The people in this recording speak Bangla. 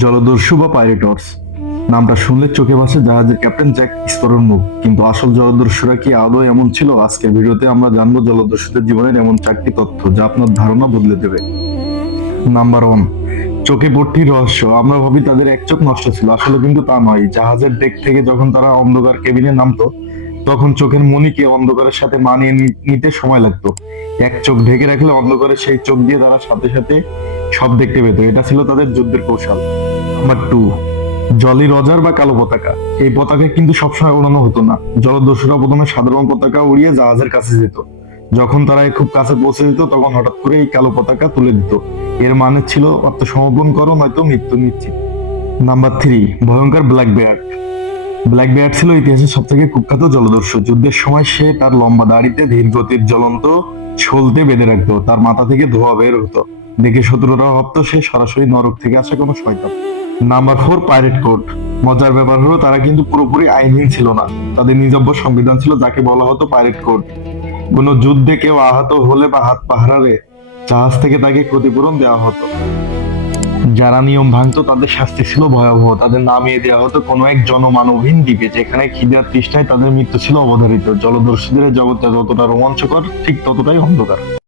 জলদস্যু বা পাইরেটস নামটা শুনলে চোখে ভাসে জাহাজের ক্যাপ্টেন জ্যাক স্প্যারোর মুখ, কিন্তু আসল জলদস্যুরা কি আদৌ এমন ছিল? আজকের ভিডিওতে আমরা জানবো জলদস্যুদের জীবনের এমন চারটি তথ্য যা আপনার ধারণা বদলে দেবে। নাম্বার ওয়ান, চোখে ভর্তি রহস্য। আমরা ভাবি তাদের এক চোখ নষ্ট ছিল, আসলে কিন্তু তা নয়। জাহাজের ডেক থেকে যখন তারা অন্ধকার কেবিনে নামতো, তখন চোখের মণিকে অন্ধকারের সাথে মানিয়ে নিতে সময় লাগতো। এক চোখ ঢেকে রাখলে অন্ধকারে সেই চোখ দিয়ে তারা সাথে সাথে সব দেখতে পেত। এটা ছিল তাদের যুদ্ধের কৌশল। নাম্বার টু, জলি রজার বা কালো পতাকা। এই পতাকা কিন্তু সবসময় উড়ানো হতো না। জলদস্যুরা প্রথমে সাধারণ পতাকা উড়িয়ে জাহাজের কাছে যেত। যখন তারা খুব কাছে পৌঁছে যেত, তখন হঠাৎ করে এই কালো পতাকা তুলে দিত। এর মানে ছিল আত্মসমর্পণ করো, নয়তো মৃত্যু নিশ্চিত। নাম্বার থ্রি, ভয়ঙ্কর ব্ল্যাক বেয়ার্ড। ব্ল্যাক বেয়ার্ড ছিল ইতিহাসের সব থেকে কুখ্যাত জলদস্যু। যুদ্ধের সময় সে তার লম্বা দাড়িতে ধীর গতির জ্বলন্ত শোলতে বেঁধে রাখতো। তার মাথা থেকে ধোঁয়া বের হতো। দেখে শত্রুরা ভাবতো সে সরাসরি নরক থেকে আসা কোনো শয়তান। Number four, pirate code. মজার ব্যাপার হলো তারা কিন্তু পুরোপুরি আইনহীন ছিল না। তাদের নিজস্ব সংবিধান ছিল, যাকে বলা হতো পাইরেট কোড। কোনো যুদ্ধে কেউ আহত হলে বা হাত পা হারালে জাহাজ থেকে তাকে ক্ষতিপূরণ দেওয়া হতো। যারা নিয়ম ভাঙতো তাদের শাস্তি ছিল ভয়াবহ। তাদের নামিয়ে দেওয়া হতো কোনো এক জনমানবহীন দ্বীপে, যেখানে খিদার তৃষ্ণায় তাদের মৃত্যু ছিল অবধারিত। জলদস্যুদের জগৎটা যতটা রোমাঞ্চকর, ঠিক ততটাই অন্ধকার।